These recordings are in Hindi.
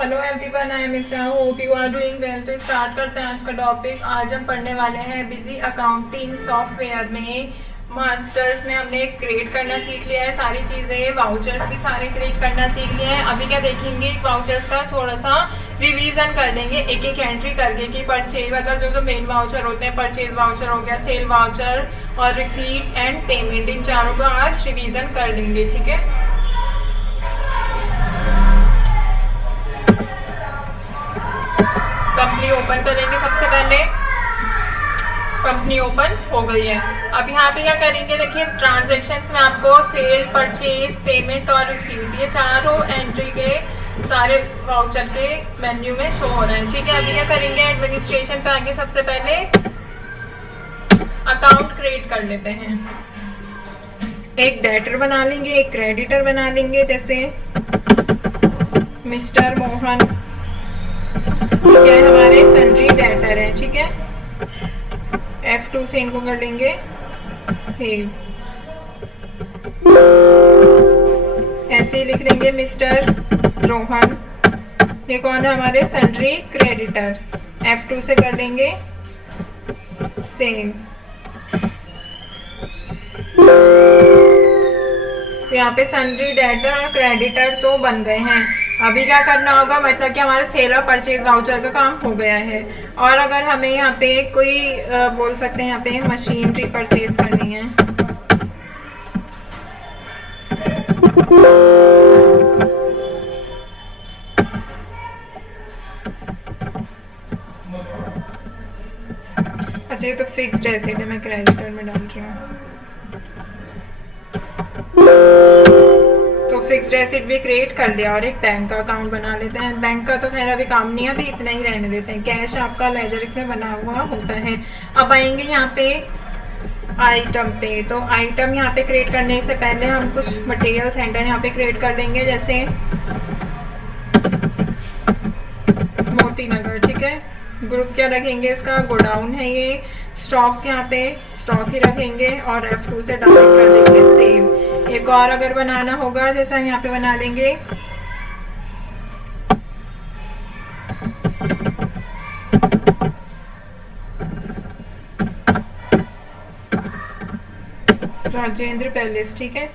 Hello everyone, I am Ifra, hope you are doing well. तो स्टार्ट करते हैं आज का टॉपिक। आज हम पढ़ने वाले हैं बिजी अकाउंटिंग सॉफ्टवेयर में। मास्टर्स में हमने क्रिएट करना सीख लिया है सारी चीज़ें, वाउचर्स भी सारे क्रिएट करना सीख लिए हैं। अभी क्या देखेंगे, वाउचर्स का थोड़ा सा रिवीजन कर लेंगे, एक एक एंट्री करके कि परचेज मतलब जो जो मेन वाउचर होते हैं, परचेज वाउचर हो गया, सेल वाउचर और रिसीट एंड पेमेंट, इन चारों का आज रिवीजन कर लेंगे। ठीक है, कंपनी ओपन करेंगे। सबसे पहले कंपनी ओपन हो गई है। अब यहाँ पे क्या करेंगे, देखिए ट्रांजैक्शंस में आपको सेल, परचेज, पेमेंट और रिसीट, ये चारों एंट्री के सारे वाउचर के मेन्यू में शो हो रहे हैं। ठीक है, अभी क्या करेंगे, एडमिनिस्ट्रेशन पे आगे सबसे पहले अकाउंट क्रिएट कर लेते हैं। एक डेटर बना लेंगे, एक क्रेडिटर बना लेंगे, जैसे मिस्टर मोहन, क्या है हमारे सन्ड्री डेटर है। ठीक है, F2 से इनको कर लेंगे सेव। ऐसे ही लिख लेंगे मिस्टर रोहन, ये कौन है हमारे सन्ड्री क्रेडिटर, F2 से कर लेंगे सेव। तो यहाँ पे सन्ड्री डेटर और क्रेडिटर तो बन गए हैं। अभी क्या करना होगा, मतलब कि हमारे सेल और परचेज वाउचर का काम हो गया है। और अगर हमें यहाँ पे कोई बोल सकते हैं यहाँ पे मशीनरी परचेज करनी है, अच्छा ये तो फिक्स्ड एसेट है, मैं क्रेडिटर में डाल रही हूँ। तो फिक्स्ड एसेट भी क्रिएट कर लिया और एक बैंक का अकाउंट बना लेते हैं। बैंक का तो खैर अभी काम नहीं है, अभी इतना ही रहने देते हैं। कैश आपका लेजर इसमें बना हुआ होता है। अब आएंगे यहाँ पे आइटम पे। तो आइटम यहाँ पे क्रिएट करने से पहले हम कुछ मटेरियल सेंटर यहाँ पे क्रिएट कर देंगे, जैसे मोती नगर। ठीक है, ग्रुप क्या रखेंगे, इसका गोडाउन है ये। स्टॉक यहाँ पे स्टॉक ही रखेंगे और F2 से डाउनलोड कर देंगे सेव। एक और अगर बनाना होगा, जैसा यहाँ पे बना लेंगे राजेंद्र पैलेस। ठीक है,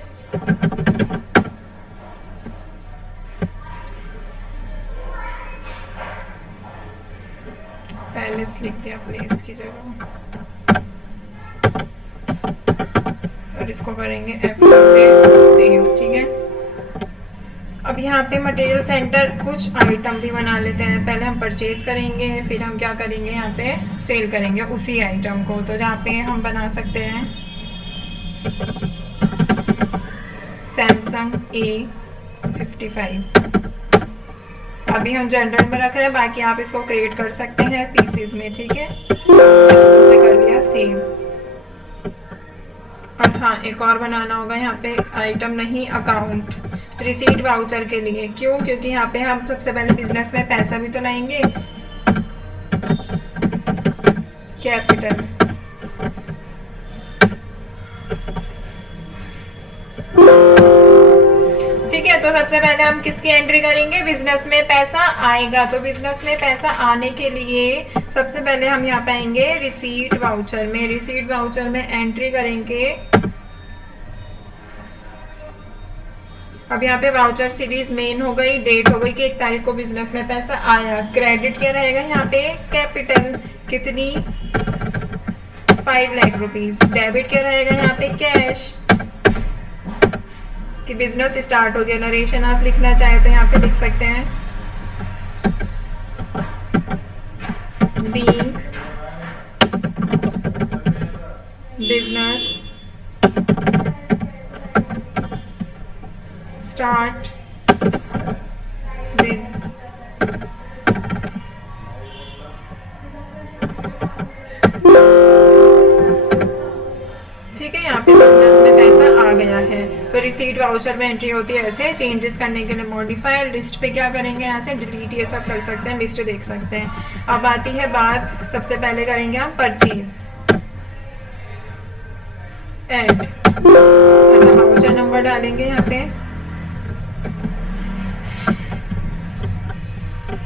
पैलेस लिख दिया प्लेस की जगह और इसको करेंगे F2 से सेव। ठीक है, अब यहाँ पे मटेरियल सेंटर कुछ आइटम भी बना लेते हैं। पहले हम परचेज करेंगे, फिर हम क्या करेंगे, यहाँ पे सेल करेंगे उसी आइटम को। तो जहाँ पे हम बना सकते हैं सैमसंग A55, अभी हम जनरल में रख रहे हैं, बाकी आप इसको क्रिएट कर सकते हैं पीसेस में। ठीक है, से कर दिया सेव। और हाँ, एक और बनाना होगा यहाँ पे, आइटम नहीं अकाउंट, रिसीट वाउचर के लिए। क्यों, क्योंकि यहाँ पे हम सबसे पहले बिजनेस में पैसा भी तो लाएंगे। कैपिटल, ठीक है। तो सबसे पहले हम किसकी एंट्री करेंगे, बिजनेस में पैसा आएगा। तो बिजनेस में पैसा आने के लिए सबसे पहले हम यहाँ पे आएंगे रिसीट वाउचर में। रिसीट वाउचर में एंट्री करेंगे। अब यहाँ पे वाउचर सीरीज मेन हो गई, डेट हो गई कि 1 तारीख को बिजनेस में पैसा आया। क्रेडिट क्या रहेगा यहाँ पे, कैपिटल, कितनी 5 लाख रुपीज। डेबिट क्या रहेगा यहाँ पे, कैश, कि बिजनेस स्टार्ट हो गया। नरेशन आप लिखना चाहे तो यहाँ पे लिख सकते हैं, बीइंग बिजनेस स्टार्ट विद ठीक है, यहाँ पे बिजनेस में पैसा आ गया है। तो रिसीट वाउचर में एंट्री होती है ऐसे। चेंजेस करने के लिए मॉडिफाई, लिस्ट पे क्या करेंगे, यहाँ से डिलीट, ये सब कर सकते हैं, लिस्ट देख सकते हैं। अब आती है बात, सबसे पहले करेंगे हम परचेज, ऐड, वाउचर नंबर डालेंगे यहाँ पे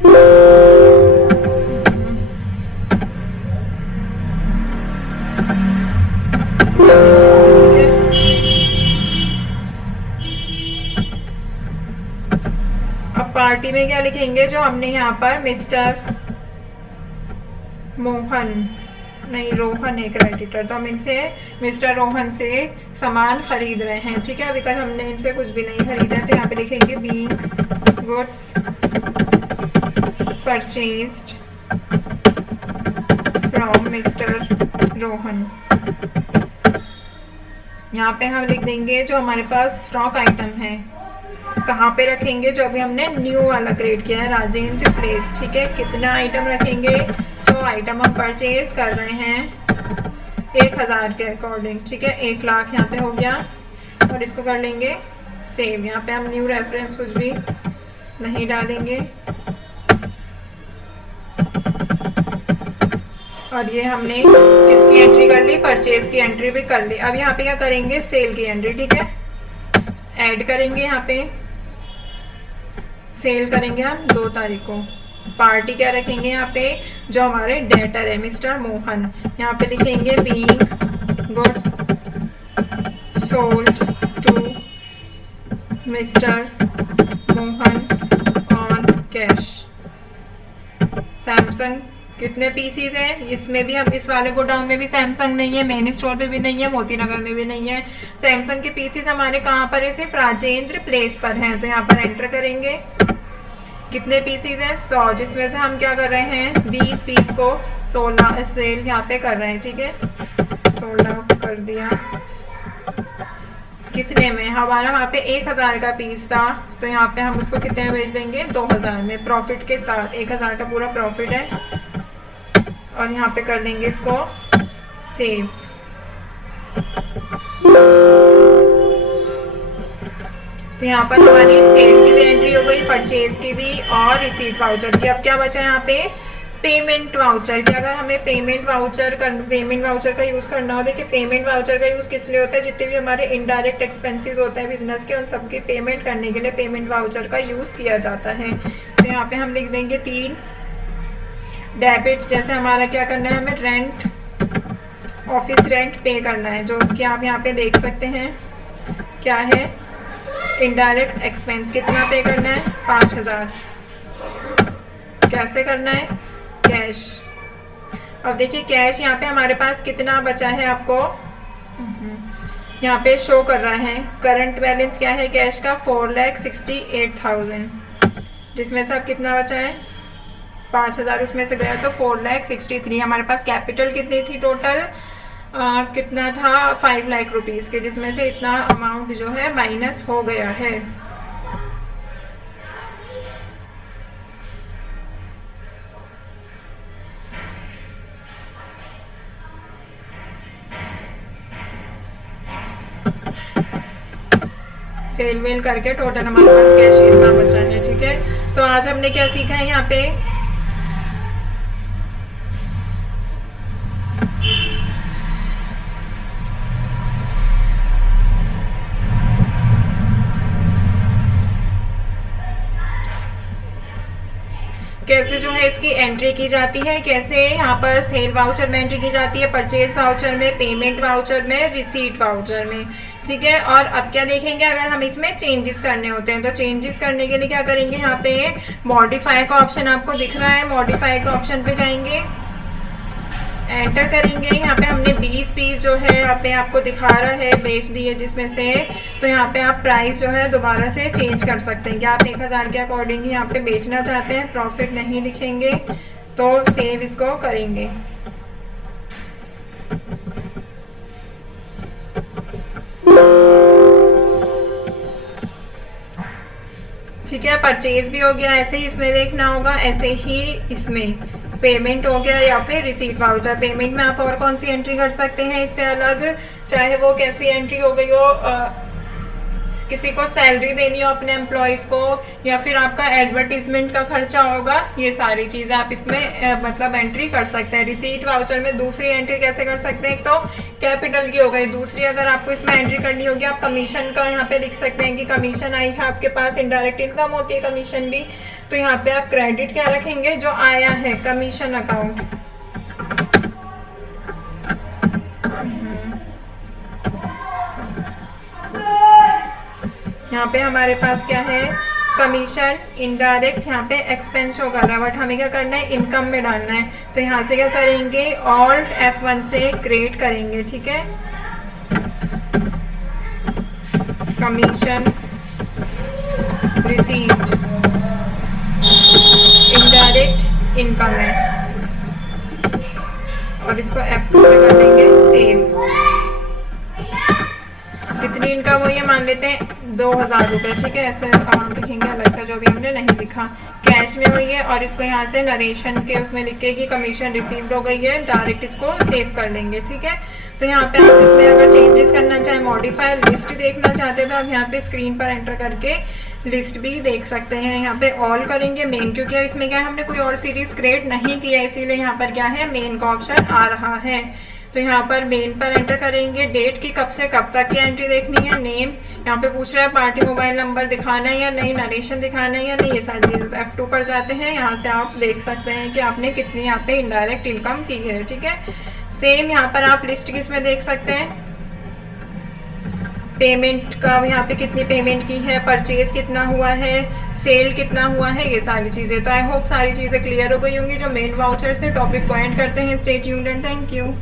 अब पार्टी में क्या लिखेंगे, जो हमने यहाँ पर मिस्टर मोहन, नहीं रोहन है क्रेडिटर, तो हम इनसे मिस्टर रोहन से सामान खरीद रहे हैं, ठीक है। अभी तक हमने इनसे कुछ भी नहीं खरीदा है, तो यहाँ पे लिखेंगे being goods purchased from mister Rohan. यहाँ पे हम लिख देंगे जो हमारे पास स्टॉक आइटम है, कहाँ पे रखेंगे, जो अभी हमने न्यू वाला क्रिएट किया है राजेंद्र प्लेस, ठीक है। कितना आइटम रखेंगे, 100 आइटम हम परचेज कर रहे हैं 1000 के अकॉर्डिंग, ठीक है। 1 लाख यहाँ पे हो गया और इसको कर लेंगे सेव। यहाँ पे हम न्यू रेफरेंस कुछ भी नहीं डालेंगे और ये हमने इसकी एंट्री कर ली, परचेज की एंट्री भी कर ली। अब यहाँ पे क्या करेंगे, सेल की एंट्री, ठीक है, ऐड करेंगे। यहाँ पे सेल करेंगे हम 2 तारीख को। पार्टी क्या रखेंगे, यहाँ पे जो हमारे डेटर है मिस्टर मोहन, यहाँ पे लिखेंगे being goods sold to mister Mohan on cash. Samsung कितने पीसीज हैं, इसमें भी हम इस वाले गोडाउन में भी सैमसंग नहीं है, मेन स्टोर पे भी नहीं है, मोती नगर में भी नहीं है। सैमसंग के पीसीज हमारे कहाँ पर है, सिर्फ राजेंद्र प्लेस पर हैं, तो यहाँ पर एंटर करेंगे। कितने पीसीज हैं, 100, जिसमें से हम क्या कर रहे हैं 20 पीस को 16 सेल यहाँ पे कर रहे हैं, ठीक है। 16 कर दिया, कितने में, हमारा वहाँ पे 1000 का पीस था, तो यहाँ पे हम उसको कितने में बेच देंगे, 2000 में, प्रॉफिट के साथ। 1000 का पूरा प्रॉफिट है और यहाँ पे कर लेंगे इसको सेव। तो यहाँ पर हमारी सेल की भी एंट्री हो गई, परचेज की भी और रिसीट वाउचर की। अब क्या बचा यहाँ पे, पेमेंट वाउचर की। अगर हमें पेमेंट वाउचर का यूज़ करना हो, देखिए पेमेंट वाउचर का यूज़ किस लिए होता है, जितने भी हमारे इनडायरेक्ट एक्सपेंसेस होते हैं बिजनेस के, उन सबकी पेमेंट करने के लिए पेमेंट वाउचर का यूज़ किया जाता है। तो यहाँ पे हम लिख देंगे 3 डेबिट, जैसे हमारा क्या करना है, हमें रेंट, ऑफिस रेंट पे करना है, जो कि आप यहाँ पे देख सकते हैं क्या है, इनडायरेक्ट एक्सपेंस कितना पे करना है, 5000। कैसे करना है, कैश। अब देखिए कैश यहाँ पे हमारे पास कितना बचा है, आपको यहाँ पे शो कर रहा है। करंट बैलेंस क्या है कैश का, 4,68,000, जिसमें से अब कितना बचा है, 5000 उसमें से गया, तो 4,63,000। हमारे पास कैपिटल कितनी थी टोटल, कितना था, 5 लाख रुपीज़ के, जिसमें से इतना अमाउंट जो है माइनस हो गया है। सेल वेल करके टोटल हमारे पास कैश इतना बचा है, ठीक है। तो आज हमने क्या सीखा है यहाँ पे, कैसे जो है इसकी एंट्री की जाती है, कैसे यहाँ पर सेल वाउचर में एंट्री की जाती है, परचेज वाउचर में, पेमेंट वाउचर में, रिसीट वाउचर में, ठीक है। और अब क्या देखेंगे, अगर हम इसमें चेंजेस करने होते हैं, तो चेंजेस करने के लिए क्या करेंगे, यहाँ पे मॉडिफाई का ऑप्शन आपको दिख रहा है, मॉडिफाई का ऑप्शन पे जाएंगे, एंटर करेंगे। यहाँ पे हमने 20 पीस जो है यहाँ पे आपको दिखा रहा है बेच दिए, जिसमें से तो यहाँ पे आप प्राइस जो है दोबारा से चेंज कर सकते हैं कि आप 1000 के अकॉर्डिंग यहाँ पे बेचना चाहते हैं, प्रॉफिट नहीं लिखेंगे, तो सेव इसको करेंगे। ठीक है, परचेज भी हो गया, ऐसे ही इसमें देखना होगा, ऐसे ही इसमें पेमेंट हो गया या फिर रिसीट वाउचर। पेमेंट में आप और कौन सी एंट्री कर सकते हैं इससे अलग, चाहे वो कैसी एंट्री हो गई हो, किसी को सैलरी देनी हो अपने एम्प्लॉयज़ को, या फिर आपका एडवर्टीजमेंट का खर्चा होगा, ये सारी चीज़ें आप इसमें मतलब एंट्री कर सकते हैं। रिसीट वाउचर में दूसरी एंट्री कैसे कर सकते हैं, एक तो कैपिटल की हो गई, दूसरी अगर आपको इसमें एंट्री करनी होगी, आप कमीशन का यहाँ पे लिख सकते हैं कि कमीशन आई है आपके पास, इनडायरेक्ट इनकम होती है कमीशन भी, तो यहाँ पे आप क्रेडिट क्या रखेंगे, जो आया है कमीशन अकाउंट। यहाँ पे हमारे पास क्या है, कमीशन इनडायरेक्ट, यहाँ पे एक्सपेंस होगा, बट हमें क्या करना है, इनकम में डालना है। तो यहाँ से क्या करेंगे, ऑल्ट F1 से क्रिएट करेंगे, ठीक है। कमीशन रिसीव्ड इनडायरेक्ट इनकम है, और इसको F2 से कर देंगे सेव। कितनी इनकम हुई है मान लेते हैं 2000 रुपये, ठीक है। ऐसे अकाउंट लिखेंगे अलग से, जो भी हमने नहीं लिखा, कैश में हुई है। और इसको यहाँ से नरेशन के उसमें लिख के कि कमीशन रिसीव्ड हो गई है, डायरेक्ट इसको सेव कर लेंगे, ठीक है। तो यहाँ पे आप इसमें अगर चेंजेस करना चाहें, मॉडिफाई लिस्ट देखना चाहते तो आप यहाँ पे स्क्रीन पर एंटर करके लिस्ट भी देख सकते हैं। यहाँ पे ऑल करेंगे मेन, क्योंकि इसमें क्या है, हमने कोई और सीरीज क्रिएट नहीं किया, इसीलिए यहाँ पर क्या है, मेन का ऑप्शन आ रहा है। तो यहाँ पर मेन पर एंटर करेंगे, डेट की कब से कब तक की एंट्री देखनी है, नेम यहाँ पे पूछ रहा है पार्टी मोबाइल नंबर दिखाना है या नहीं, नरेशन दिखाना है या नहीं, ये सारी चीज़। F2 पर जाते हैं, यहाँ से आप देख सकते हैं कि आपने कितनी यहाँ पे इनडायरेक्ट इनकम की है, ठीक है। सेम यहाँ पर आप लिस्ट किस में देख सकते हैं, पेमेंट का, यहाँ पे कितनी पेमेंट की है, परचेज कितना हुआ है, सेल कितना हुआ है, ये सारी चीज़ें। तो आई होप सारी चीज़ें क्लियर हो गई होंगी। जो मेन वाउचर से टॉपिक को एंड करते हैं। Stay tuned and thank you.